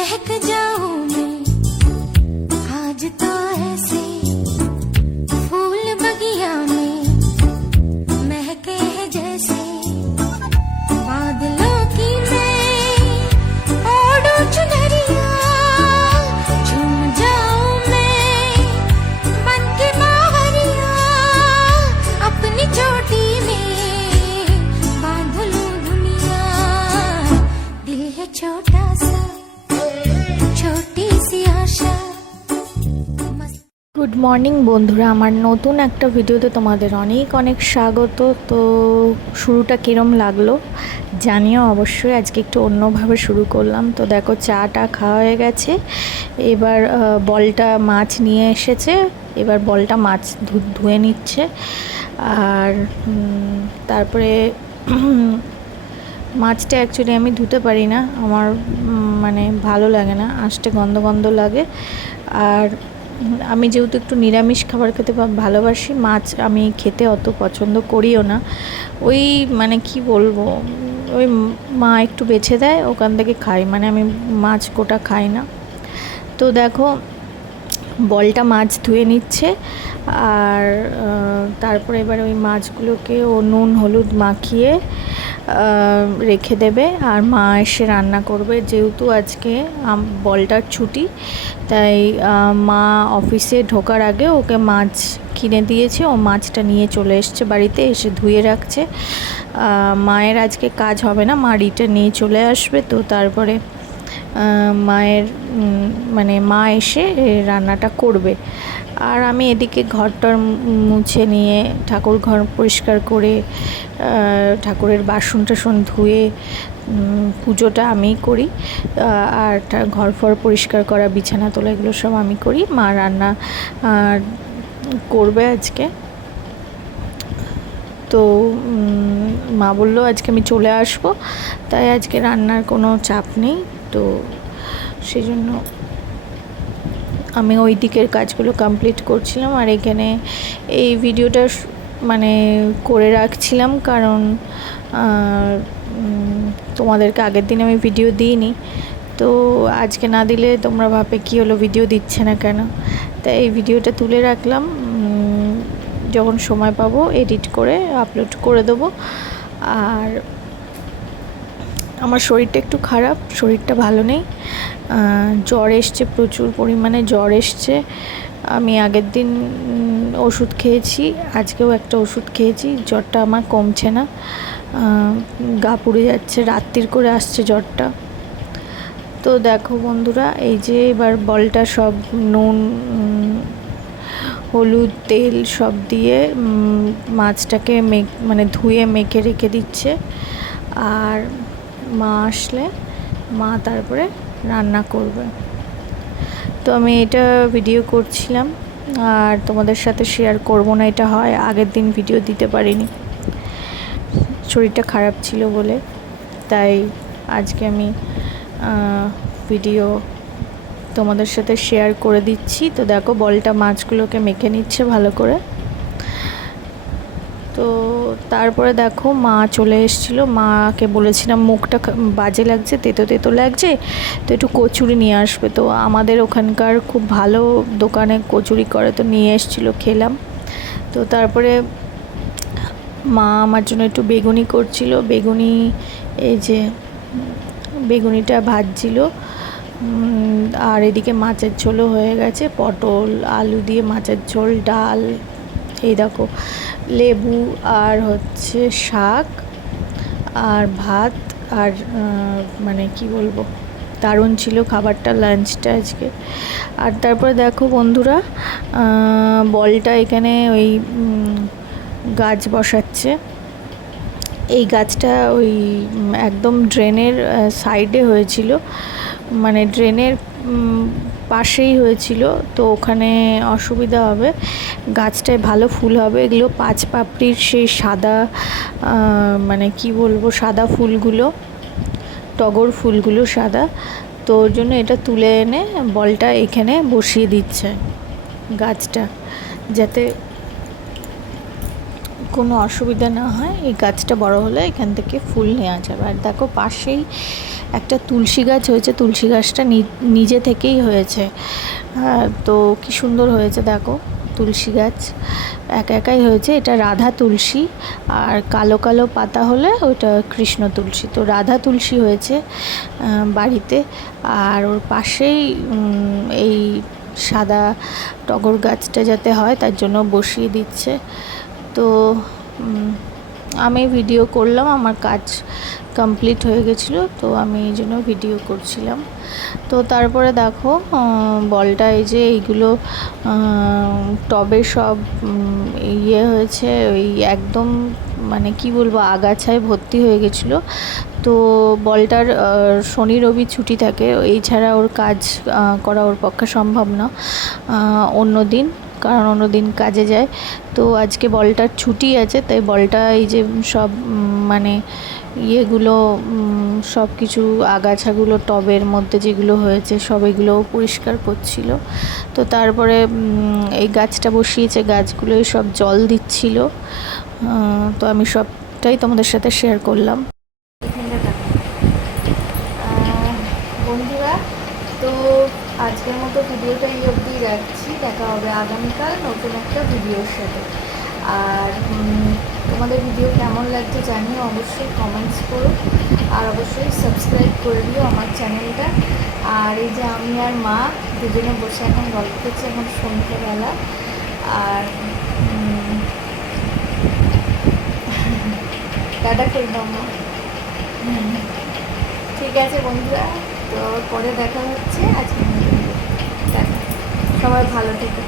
महक जाऊं मैं आज तो ऐसे फूल बगिया में महके हैं जैसे बादलों की मैं ओढ़ू चुनरिया झूम जाऊं मैं बन के बावरिया अपनी चोटी में बांध लूं दुनिया दिल है छोटा सा छोटी सी आशा। গুড মর্নিং বন্ধুরা, আমার নতুন একটা ভিডিওতে তোমাদের অনেক অনেক স্বাগত। তো শুরুটা কীরম লাগলো জানিও অবশ্যই। আজকে একটু অন্যভাবে শুরু করলাম। তো দেখো চাটা খাওয়া হয়ে গেছে, এবার বলটা মাছ নিয়ে এসেছে, এবার বলটা মাছ ধুয়ে নিচ্ছে। আর তারপরে মাছটা অ্যাকচুয়ালি আমি ধুতে পারি না, আমার মানে ভালো লাগে না, আঁশটে গন্ধ গন্ধ লাগে। আর আমি যেহেতু একটু নিরামিষ খাবার খেতে ভালোবাসি, মাছ আমি খেতে অত পছন্দ করিও না। ওই মানে কি বলবো, ওই মা একটু বেছে দেয় ওখান থেকে খাই, মানে আমি মাছ গোটা খাই না। তো দেখো বলটা মাছ ধুয়ে নিচ্ছে, আর তারপরে এবার ওই মাছগুলোকে ও নুন হলুদ মাখিয়ে রেখে দেবে। আর মা এসে রান্না করবে, যেহেতু আজকে বলটার ছুটি, তাই মা অফিসে ঢোকার আগে ওকে মাছ কিনে দিয়েছে, ও মাছটা নিয়ে চলে এসছে বাড়িতে, এসে ধুয়ে রাখছে। মায়ের আজকে কাজ হবে না, মা রিটার্ন নিয়ে চলে আসবে। তো তারপরে মায়ের মানে মা এসে রান্নাটা করবে। আর আমি এদিকে ঘরটার মুছে নিয়ে ঠাকুর ঘর পরিষ্কার করে ঠাকুরের বাসন টাসন ধুয়ে পুজোটা আমি করি। আর ঘর ফর পরিষ্কার করা, বিছানা তোলা, এগুলো সব আমি করি। মা রান্না করবে আজকে। তো মা বললো আজকে আমি চলে আসবো, তাই আজকে রান্নার কোনো চাপ নেই। তো সেই জন্য আমি ওই দিকের কাজগুলো কমপ্লিট করছিলাম। আর এখানে এই ভিডিওটা মানে করে রাখছিলাম, কারণ তোমাদেরকে আগের দিন আমি ভিডিও দিইনি, তো আজকে না দিলে তোমরা ভাবে কী হলো, ভিডিও দিচ্ছে না কেন। তাই এই ভিডিওটা তুলে রাখলাম, যখন সময় পাবো এডিট করে আপলোড করে দেবো। আর আমার শরীরটা একটু খারাপ, শরীরটা ভালো নেই, জ্বর এসছে, প্রচুর পরিমাণে জ্বর এসছে। আমি আগের দিন ওষুধ খেয়েছি, আজকেও একটা ওষুধ খেয়েছি, জ্বরটা আমার কমছে না, গা পুড়ে যাচ্ছে, রাত্রির করে আসছে জ্বরটা। তো দেখো বন্ধুরা, এই যে এবার বলটা সব নুন হলুদ তেল সব দিয়ে মাছটাকে মানে ধুয়ে মেখে রেখে দিচ্ছে। আর মা আসলে মা তারপরে রান্না করবে। তো আমি এটা ভিডিও করছিলাম, আর তোমাদের সাথে শেয়ার করব না, এটা হয় আগের দিন ভিডিও দিতে পারিনি, শরীরটা খারাপ ছিল বলে। তাই আজকে আমি ভিডিও তোমাদের সাথে শেয়ার করে দিচ্ছি। তো দেখো বলটা মাছগুলোকে মেখে নিচ্ছে ভালো করে। তো তারপরে দেখো মা চলে এসেছিলো, মাকে বলেছিলাম মুখটা বাজে লাগছে, তেতো তেতো লাগছে, তো একটু কচুরি নিয়ে আসবে। তো আমাদের ওখানকার খুব ভালো দোকানে কচুরি করে, তো নিয়ে এসেছিলো, খেলাম। তো তারপরে মা আমার জন্য একটু বেগুনি করছিল, বেগুনি এই যে বেগুনিটা ভাজছিল। আর এদিকে মাছের ঝোলও হয়ে গেছে, পটল আলু দিয়ে মাছের ঝোল, ডাল, এই দেখো লেবু, আর হচ্ছে শাক আর ভাত। আর মানে কি বলবো, দারুণ ছিল খাবারটা, লাঞ্চটা আজকে। আর তারপরে দেখো বন্ধুরা, বলটা এখানে ওই গাছ বসাচ্ছে। এই গাছটা ওই একদম ড্রেনের সাইডে হয়েছিল, মানে ড্রেনের পাশেই হয়েছিল, তো ওখানে অসুবিধা হবে, গাছটায় ভালো ফুল হবে। এগুলো 5 পাপড়ির সেই সাদা মানে কি বলবো, সাদা ফুলগুলো, টগর ফুলগুলো সাদা। তো ওর জন্য এটা তুলে এনে বলটা এখানে বসিয়ে দিচ্ছে গাছটা, যাতে কোনো অসুবিধা না হয়। এই গাছটা বড় হলে এখান থেকে ফুল নেওয়া যাবে। আর দেখো পাশেই একটা তুলসী গাছ হয়েছে, তুলসী গাছটা নিজে থেকেই হয়েছে। তো কি সুন্দর হয়েছে দেখো, তুলসী গাছ একা একাই হয়েছে। এটা রাধা তুলসী, আর কালো কালো পাতা হলে ওটা কৃষ্ণ তুলসী। তো রাধা তুলসী হয়েছে বাড়িতে, আর ওর পাশেই এই সাদা টগর গাছটা যাতে হয় তার জন্য বসিয়ে দিচ্ছে। তো আমি ভিডিও করলাম, আমার কাজ কমপ্লিট হয়ে গেছিলো, তো আমি এই জন্য ভিডিও করছিলাম। তো তারপরে দেখো বলটা এই যে এইগুলো টবে সব ইয়ে হয়েছে, ওই একদম মানে কি বলবো আগাছায় ভর্তি হয়ে গেছিলো। তো বলটার শনি রবি ছুটি থাকে, এছাড়া ওর কাজ করা ওর পক্ষে সম্ভব না অন্য দিন, কারণ অন্য দিন কাজে যায়। তো আজকে বলটার ছুটি আছে, তাই বলটা এই যে সব মানে ইয়েগুলো সব কিছু আগাছাগুলো টবের মধ্যে যেগুলো হয়েছে সব এগুলো পরিষ্কার করছিল। তো তারপরে এই গাছটা বসিয়েছে, গাছগুলোই সব জল দিচ্ছিল। তো আমি সবটাই তোমাদের সাথে শেয়ার করলাম। বন্ধুরা, তো আজকের মতো ভিডিওটা এই অবধি রাখছি। দেখা হবে আগামীকাল নতুন একটা ভিডিওর সাথে। আর তোমাদের ভিডিও কেমন লাগছে জানিও, অবশ্যই কমেন্টস করো, আর অবশ্যই সাবস্ক্রাইব করে দিও আমার চ্যানেলটা। আর এই যে আমি আর মা দুজনে বসে এখন গল্প করছি, এখন সন্ধ্যেবেলা। আর টাটা করে দাও মা। ঠিক আছে বন্ধুরা, তো পরে দেখা হচ্ছে। আজকে সবাই ভালো থেকো।